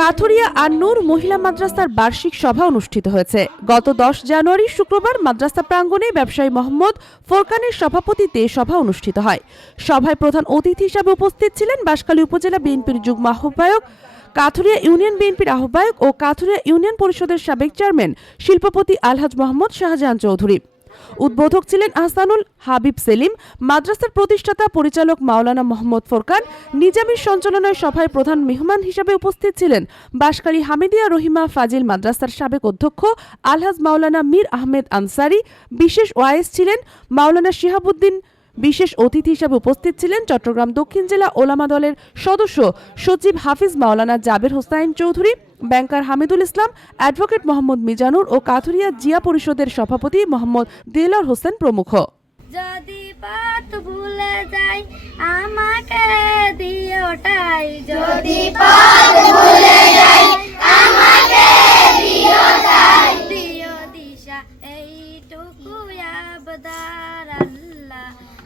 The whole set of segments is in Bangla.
কাথুরিয়া আর নূর মহিলা মাদ্রাসার বার্ষিক সভা অনুষ্ঠিত হয়েছে। গত দশ জানুয়ারি শুক্রবার মাদ্রাসা প্রাঙ্গণে ব্যবসায়ী মোহাম্মদ ফোরকানের সভাপতিতে সভা অনুষ্ঠিত হয়। সভায় প্রধান অতিথি হিসাবে উপস্থিত ছিলেন বাঁশখালী উপজেলা বিএনপির যুগ্ম আহ্বায়ক, কাথুরিয়া ইউনিয়ন বিএনপির আহ্বায়ক ও কাথুরিয়া ইউনিয়ন পরিষদের সাবেক চেয়ারম্যান শিল্পপতি আলহাজ মোহাম্মদ শাহজাহান চৌধুরী। উদ্বোধক ছিলেন আহসানুল হাবিব সেলিম, মাদ্রাসার প্রতিষ্ঠাতা পরিচালক মাওলানা মোহাম্মদ ফোরকান, নিজামীর সঞ্চালনায় সভায় প্রধান মেহমান হিসাবে উপস্থিত ছিলেন বাসকারী হামিদিয়া রহিমা ফাজিল মাদ্রাসার সাবেক অধ্যক্ষ আলহাজ মাওলানা মীর আহমেদ আনসারি, বিশেষ ওয়াইস ছিলেন মাওলানা শিহাবুদ্দিন বিশেষ অতিথি হিসেবে উপস্থিত ছিলেন চট্টগ্রাম দক্ষিণ জেলা ওলামা দলের সদস্য সচিব হাফিজ, মাওলানা জাবের হোসাইন চৌধুরী, ব্যাংকার হামিদুল ইসলাম, অ্যাডভোকেট মোহাম্মদ মিজানুর ও কাথুরিয়া জিয়া পরিষদের সভাপতি মোহাম্মদ দেলার হোসেন প্রমুখ। যদি পথ ভুলে যাই, আমাকে দিওটাই যদি পথ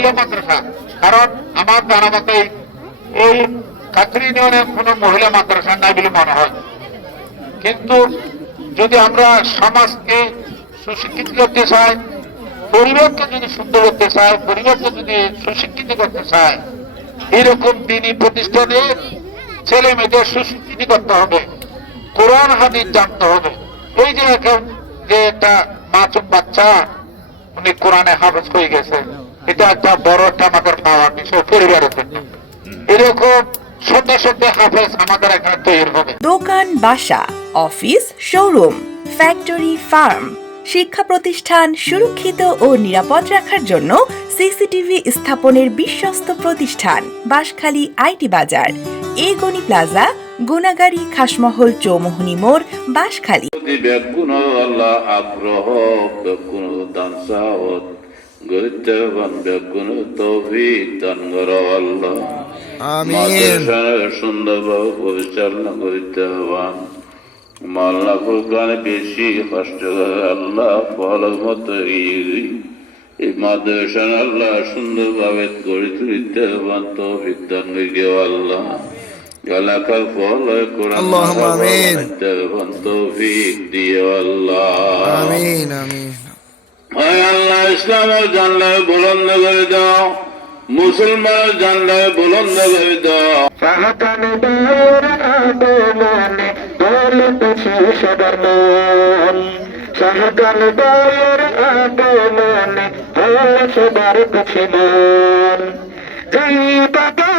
মহিলা মাদ্রাসা। কারণ আমার জানা মতে এই কাকরি ইউনিয়নে কোনো মহিলা মাদ্রাসা নাই বলে মনে হয়। কিন্তু যদি আমরা সমাজকে সুশিক্ষিত করতে চাই, পরিবারকে যদি সুন্দর করতে চাই, পরিবারকে যদি সুশিক্ষিত করতে চাই, এরকম দিনই প্রতিষ্ঠানে ছেলে মেয়েদের সুশিক্ষিত করতে হবে, কোরআন, হাদিস জানতে হবে। এই যে যে একটা মাসুম বাচ্চা উনি কোরআনে হাফেজ হয়ে গেছে। এটা একটা বড় একটা আমাদের পাওয়ার বিষয় পরিবারের জন্য। এরকম সন্ধ্যা সন্ধ্যা হাফেজ আমাদের এখানে তৈরি হবে। দোকান, বাসা, অফিস, শোরুম, ফ্যাক্টরি, ফার্ম, শিক্ষা প্রতিষ্ঠান সুরক্ষিত ও নিরাপদ রাখার জন্য সিসিটিভি স্থাপনের বিশ্বস্ত প্রতিষ্ঠান, বাঁশখালী আইটি বাজার এগনি প্লাজা গুনাগাড়ি খাসমহল চৌমোহনী মোড় বাঁশখালী। সুন্দরভাবে পরিচালনা করিতে হবান মাল্লা ফুরকানে বেশি কষ্ট আল্লাহ ফলের মতো এই এই আল্লাহ সুন্দরভাবে গড়ে তুলিতে হবান দান করিকে আল্লাহ। এলাকার ফল কোরআন اللهم آمين. দেবন তৌফিক দিয়ে আল্লাহ আমিন আমিন হয় আল্লাহ ইসলামের জানলে বুলন্দ করে দাও মুসলমানের জানলে বুলন্দ করে দাও শাহজাহান বাউর আদমনে দৌলত সবার মন শাহজাহান বাউর আদমনে হল সবার কাছে মন যেই বাগানে